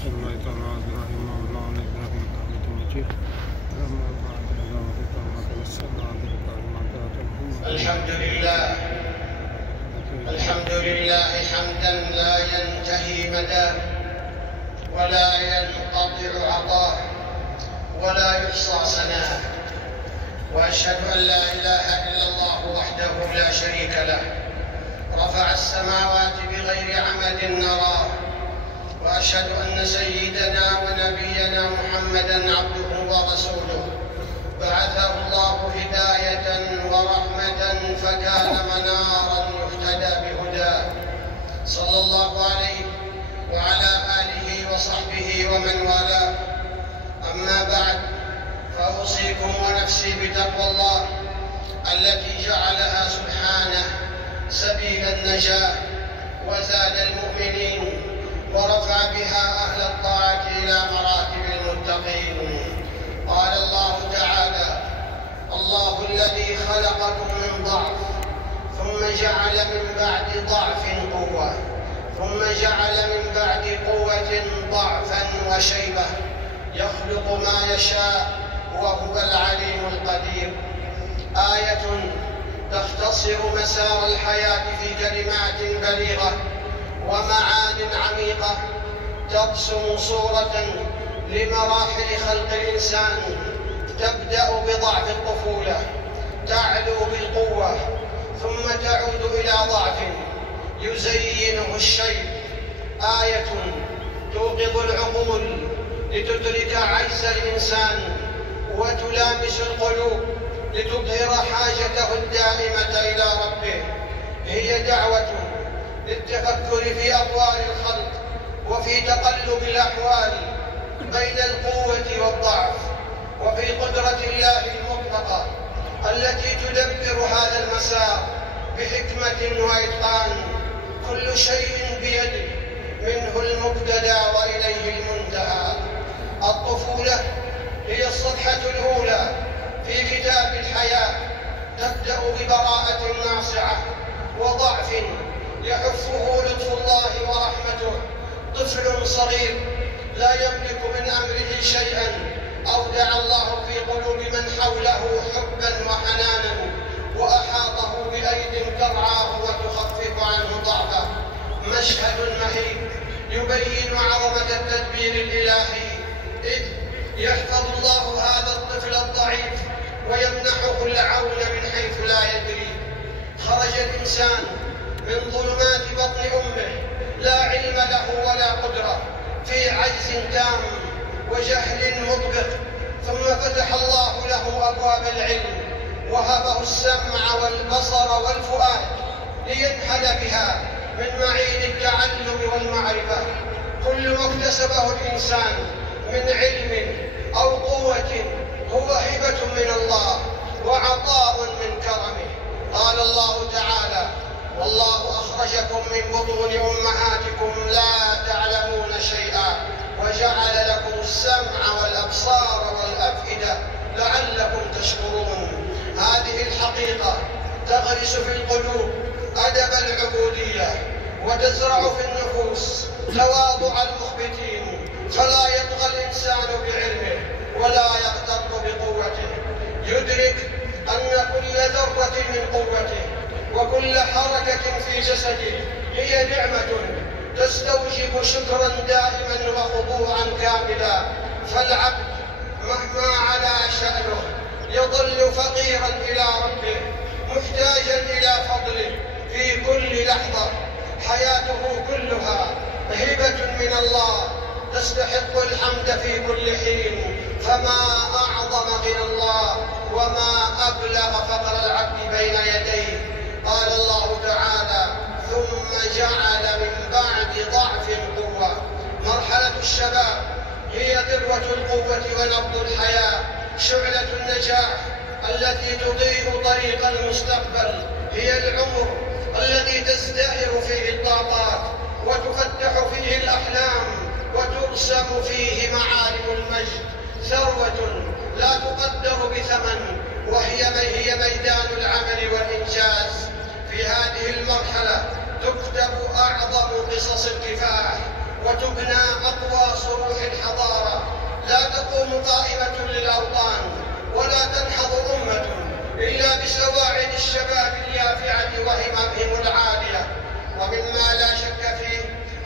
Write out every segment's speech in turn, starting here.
صليت على إبراهيم وعلى آل إبراهيم إنك حميد مجيد. أما بعد اللهم توسلنا بكلمات محمد. الحمد لله حمدا لا ينتهي مداه ولا ينقطع عطاه ولا يحصى ثناه، وأشهد أن لا إله إلا الله وحده لا شريك له، رفع السماوات بغير عمد نراه، وأشهد أن سيدنا ونبينا محمدًا عبده ورسوله، بعثه الله هداية ورحمة فكان منارًا يهتدى بهداه، صلى الله عليه وعلى آله وصحبه ومن والاه. أما بعد، فأوصيكم ونفسي بتقوى الله التي جعلها سبحانه سبيل النجاة وزاد المؤمنين ورفع بها أهل الطاعة إلى مراتب المتقين. قال الله تعالى: الله الذي خلقكم من ضعف ثم جعل من بعد ضعف قوة ثم جعل من بعد قوة ضعفا وشيبة يخلق ما يشاء وهو العليم القدير. آية تختصر مسار الحياة في كلمات بليغة ومعان عميقة ترسم صورة لمراحل خلق الإنسان، تبدأ بضعف الطفولة، تعلو بالقوة، ثم تعود إلى ضعف يزينه الشيب. آية توقظ العقول لتدرك عجز الإنسان وتلامس القلوب لتظهر حاجته الدائمة إلى ربه. هي دعوة للتفكر في أطوار الخلق وفي تقلب الأحوال بين القوة والضعف، وفي قدرة الله المطلقة التي تدبر هذا المسار بحكمة وإتقان. كل شيء بيده، منه المبتدأ وإليه المنتهى. الطفولة هي الصفحة الأولى في كتاب الحياة، تبدأ ببراءة ناصعة وضعف يحفه لطف الله ورحمته. طفل صغير لا يملك من أمره شيئا، أودع الله في قلوب من حوله حبا وحنانا، وأحاطه بأيد ترعاه وتخفف عنه ضعفه. مشهد مهيب يبين عظمة التدبير الإلهي، إذ يحفظ الله هذا الطفل الضعيف ويمنحه العون من حيث لا يدري. خرج الإنسان من ظلمات بطن أمه لا علم له ولا قدرة، في عجز تام وجهل مطبق، ثم فتح الله له أبواب العلم، وهبه السمع والبصر والفؤاد لينحل بها من معين التعلم والمعرفة. كل ما اكتسبه الإنسان من علم أو قوة هو هبة من الله وعطاء من كرمه. قال الله تعالى: والله أخرجكم من بطون أمهاتكم لا تعلمون شيئا وجعل لكم السمع والأبصار والأفئدة لعلكم تشكرون. هذه الحقيقة تغرس في القلوب أدب العبودية، وتزرع في النفوس تواضع المخبتين، فلا يطغى الإنسان بعلمه ولا يغتر بقوته. يدرك أن كل ذرة من قوته وكل حركة في جسده هي نعمة تستوجب شكرا دائما وخضوعا كاملا. فالعبد مهما علا شأنه يظل فقيرا إلى ربه، محتاجا إلى فضله في كل لحظة. حياته كلها هبة من الله تستحق الحمد في كل حين. فما أعظم غنى الله وما أبلغ فقر العبد بين يديه. قال الله تعالى: ثم جعل من بعد ضعف قوة. مرحلة الشباب هي ذروة القوة ونبض الحياة، شعلة النجاح التي تضيء طريق المستقبل. هي العمر الذي تزدهر فيه الطاقات وتفتح فيه الأحلام وترسم فيه معالم المجد. ثروة لا تقدر بثمن، وهي ميدان العمل والإنجاز. في هذه المرحلة تكتب أعظم قصص الكفاح وتبنى أقوى صور تقوم قائمة للأوطان ولا تنهض أمة إلا بسواعد الشباب اليافعة وهممهم العالية. ومما لا شك فيه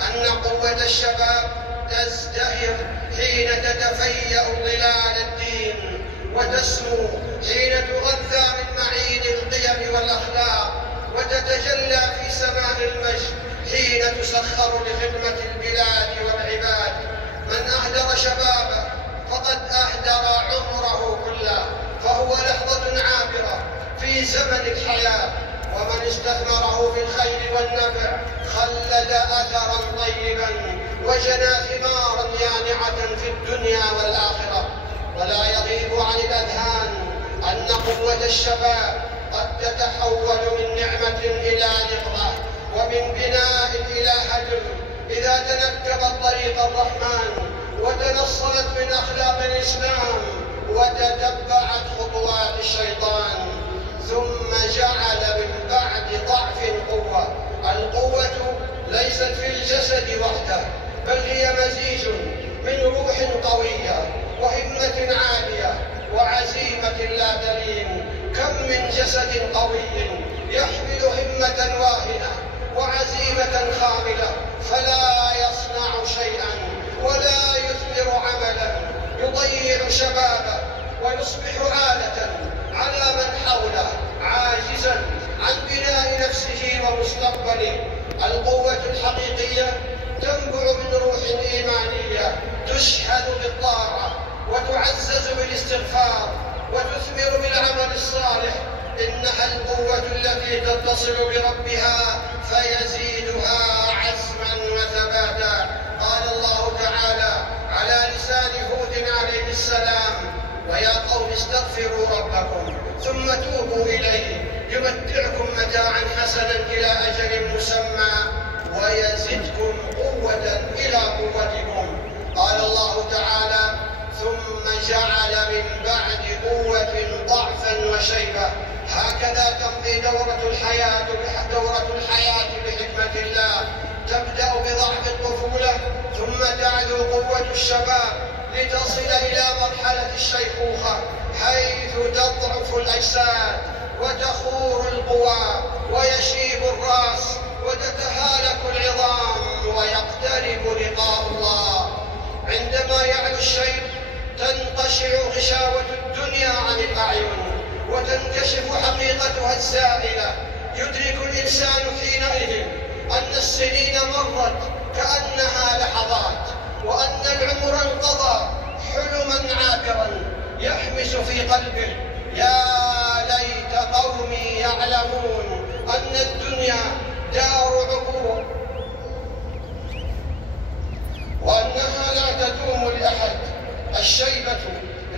أن قوة الشباب تزدهر حين تتفيأ ظلال الدين وتسمو حين تغذى من معين القيم والأخلاق وتتجلى في سماء المجد حين تسخر لخدمة البلاد والعباد. من أهدر شبابه فقد أهدر عمره كله، فهو لحظة عابرة في زمن الحياة، ومن استثمره في الخير والنفع خلد أثرا طيبا وجنى ثمارا يانعة في الدنيا والآخرة. ولا يغيب عن الأذهان أن قوة الشباب قد تتحول من نعمة إلى نقمة، ومن بناء إلى هدم إذا تنكبت طريق الرحمن وتنصلت من أخلاق الإسلام وتتبعت خطوات الشيطان. ثم جعل من بعد ضعف قوة. القوة ليست في الجسد وحده، بل هي مزيج من روح قوية وهمة عالية وعزيمة لا تلين. كم من جسد قوي يحمل همة واهنة وعزيمة خاملة فلا يصنع شيئا ولا يثمر عملا، يضيع شبابه ويصبح آلة على من حوله، عاجزا عن بناء نفسه ومستقبله. القوة الحقيقية تنبع من روح إيمانية تشحذ بالطاعة وتعزز بالاستغفار وتثمر بالعمل الصالح. إنها القوة التي تتصل بربها فيزيدها عزما وثباتا. قال الله تعالى على لسان هود عليه السلام: ويا قوم استغفروا ربكم ثم توبوا إليه يمتعكم متاعا حسنا إلى أجل مسمى ويزدكم قوة إلى قوتكم. قال الله تعالى: ثم جعل من بعد قوة ضعفا وشيبة. هكذا تمضي دورة الحياة بحكمة الله، تبدأ بضعف الطفولة ثم تعلو قوة الشباب لتصل إلى مرحلة الشيخوخة، حيث تضعف الأجساد وتخور القوى ويشيب الرأس وتتهالك العظام ويقترب لقاء الله. عندما يعلو الشيب تنقشع غشاوة الدنيا عن الأعين وتنكشف حقيقتها الزائلة. يدرك الإنسان حينئذ أن السنين مرت كأنها لحظات، وأن العمر انقضى حلما عابرا. يحمس في قلبه: يا ليت قومي يعلمون أن الدنيا دار عبور، وأنها لا تدوم لأحد. الشيبة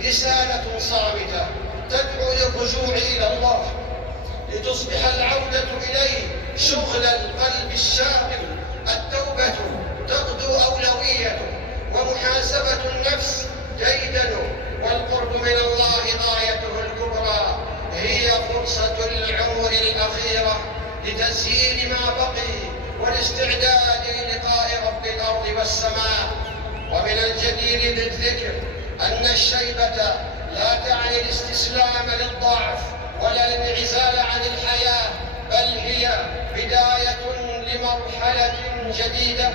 رسالة صامتة تدعو للرجوع إلى الله لتصبح العودة إليه شغل القلب الشاغل. التوبة تغدو أولوية، ومحاسبة النفس ديدن، والقرب من الله غايته الكبرى. هي فرصة العمر الأخيرة لتسيير ما بقي والاستعداد للقاء رب الأرض والسماء. ومن الجدير بالذكر أن الشيبة لا تعني الاستسلام للضعف ولا الانعزال عن الحياة، بل هي بداية لمرحلة جديدة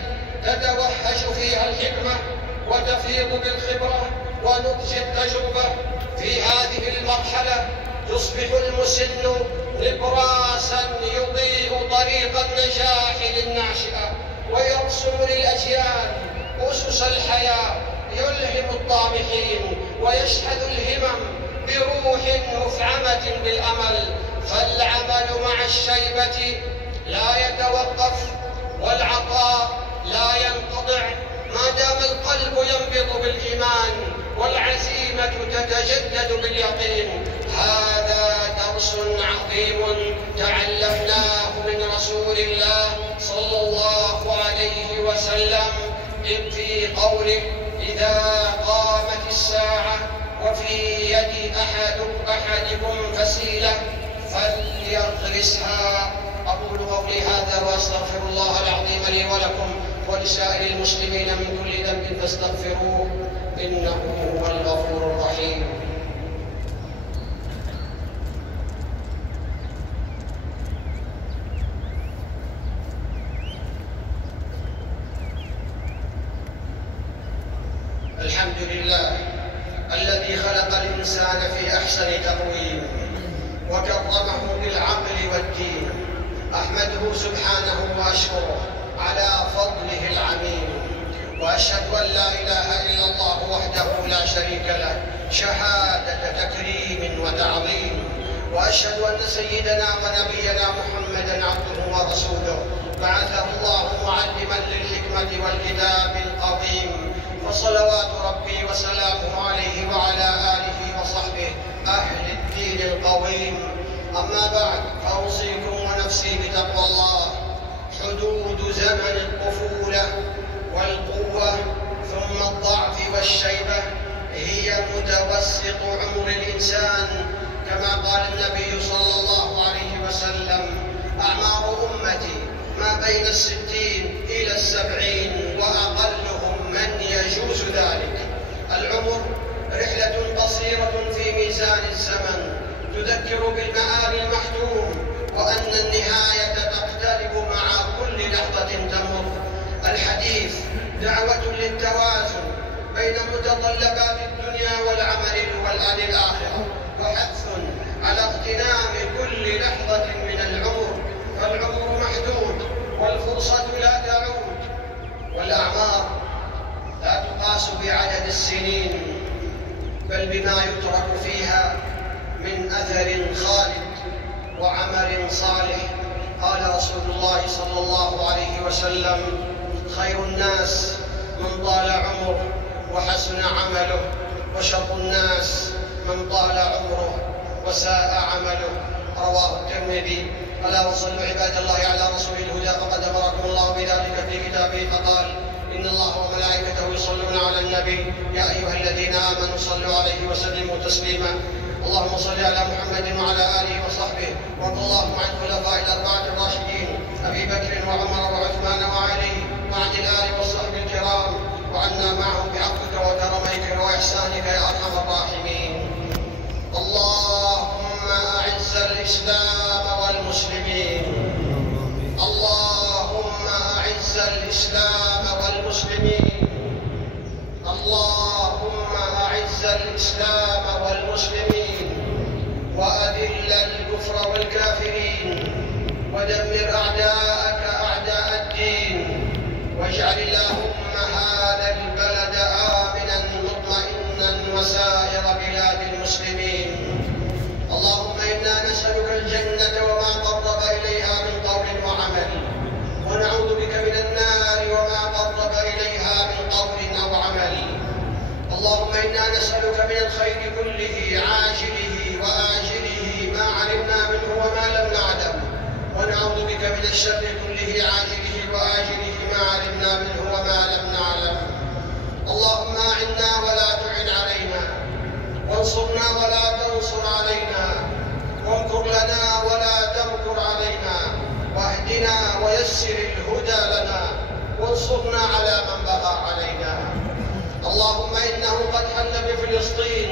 تتوحش فيها الحكمة وتفيض بالخبرة ونضج التجربة. في هذه المرحلة يصبح المسن نبراسا يضيء طريق النجاح للناشئة ويرسم للأجيال أسس الحياة، يلهم الطامحين ويشحذ الهمم بروح مفعمة بالأمل. فالعمل مع الشيبة لا يتوقف والعطاء لا ينقطع ما دام القلب ينبض بالإيمان والعزيمة تتجدد باليقين. هذا درس عظيم تعلمناه من رسول الله صلى الله عليه وسلم في قوله: إذا قامت الساعة وفي يد أحدكم فسيلة فليغرسها. أقول قولي هذا وأستغفر الله العظيم لي ولكم ولسائر المسلمين من كل ذنب فاستغفروه إنه هو الغفور الرحيم. الحمد لله الذي خلق الإنسان في أحسن تقويم وكرمه بالعقل والدين. أحمده سبحانه وأشكره على فضله العميم، وأشهد أن لا إله إلا الله وحده لا شريك له شهادة تكريم وتعظيم، وأشهد أن سيدنا ونبينا محمدًا عبده ورسوله بعثه الله معلمًا للحكمة والكتاب القويم، فصلوات ربي وسلامه عليه وعلى آله وصحبه أهل الدين القويم. أما بعد، فأوصيكم ونفسي بتقوى الله. حدود زمن الطفولة والقوة ثم الضعف والشيبة هي متوسط عمر الإنسان، كما قال النبي صلى الله عليه وسلم: أعمار أمتي ما بين 60 إلى 70 وأقلهم من يجوز ذلك. العمر رحلة قصيرة في ميزان الزمن تذكر بالمآل المحتوم، وأن النهاية تقترب مع كل لحظة تمر. الحديث دعوة للتوازن بين متطلبات الدنيا والعمل الآخرة، وحث على اغتنام كل لحظة من العمر، فالعمر محدود والفرصة لا تعود، والأعمار لا تقاس بعدد السنين بل بما يترك فيها من أثر خالد وعمل صالح. قال رسول الله صلى الله عليه وسلم: خير الناس من طال عمره وحسن عمله، وشر الناس من طال عمره وساء عمله. رواه الترمذي. ألا وصلوا عباد الله على رسول الهدى، فقد أمركم الله بذلك في كتابه فقال: إن الله وملائكته يصلون على النبي يا أيها الذين آمنوا صلوا عليه وسلموا تسليما. اللهم صل على محمد وعلى آله وصحبه، وارض اللهم عن الخلفاء الأربعة الراشدين أبي بكر وعمر وعثمان وعلي، وعن الآل والصحب الكرام، وعنا معهم بعفوك وكرمك وإحسانك يا أرحم الراحمين. اللهم أعز الإسلام والمسلمين، اللهم أعز الإسلام والمسلمين، اللهم أعز الإسلام والمسلمين، وأذل الكفر والكافرين، ودمر أعداءك أعداء الدين، واجعل اللهم هذا البلد آمنا مطمئنا وسائر بلاد المسلمين. اللهم إنا نسألك الجنة وما قرب إليها من قول وعمل، ونعوذ بك من النار وما قرب إليها من قول أو عمل. اللهم إنا نسألك من الخير كله عاجله وآجله ما علمنا منه وما لم نعلم، ونعوذ بك من الشر كله عاجله وآجله ما علمنا منه وما لم نعلم. اللهم أعنا ولا تعن علينا، وانصرنا ولا تنصر علينا، وامكر لنا ولا تمكر علينا، واهدنا ويسر الهدى لنا، وانصرنا على من بغى علينا. اللهم إنه قد حل بفلسطين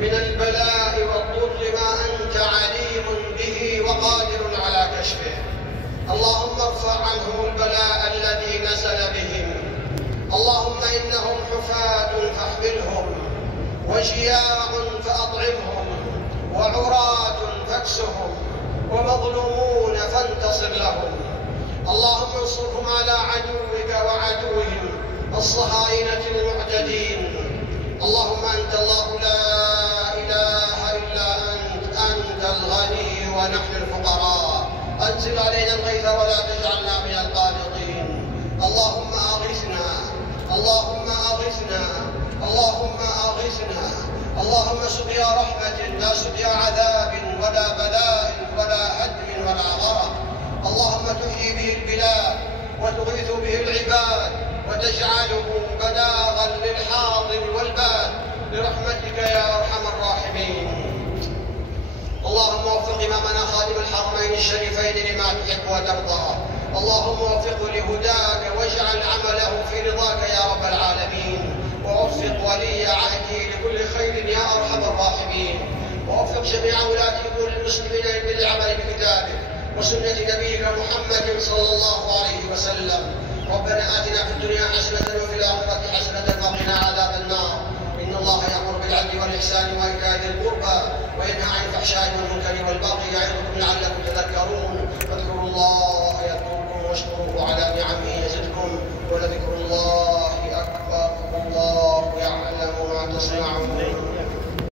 من البلاء والضر ما أنت عليم به وقادر على كشفه. اللهم ارفع عنهم البلاء الذي نزل بهم. اللهم إنهم حفاة فاحملهم، وجياع فأطعمهم، وعراة فاكسهم، ومظلومون فانتصر لهم. اللهم انصرهم على عدوك وعدوهم الصهاينة المعتدين. اللهم أنت الله لا إله إلا أنت الغني ونحن الفقراء. أنزل علينا الغيث ولا تجعلنا من القانطين. اللهم أغثنا، اللهم أغثنا، اللهم أغثنا. اللهم سقيا رحمة لا سقيا عذاب ولا بلاء ولا هدم ولا غرق. اللهم تحيي به البلاد وتغيث به العباد، وتجعله بلاغا للحاضر والباد برحمتك يا أرحم الراحمين. اللهم وفق إمامنا خادم الحرمين الشريفين لما تحب وترضى. اللهم وفقه لهداك واجعل عمله في رضاك يا رب العالمين. ووفق ولي عهده لكل خير يا أرحم الراحمين، ووفق جميع ولاة أمور المسلمين بالعمل بكتابك وسنة نبيك محمد صلى الله عليه وسلم. ربنا آتنا في الدنيا حسنة وفي الآخرة حسنة وقنا عذاب النار. إن الله يأمر بالعدل والإحسان وإيتاء ذي القربى وينهى عن الفحشاء والمنكر والبغي يعظكم لعلكم تذكرون.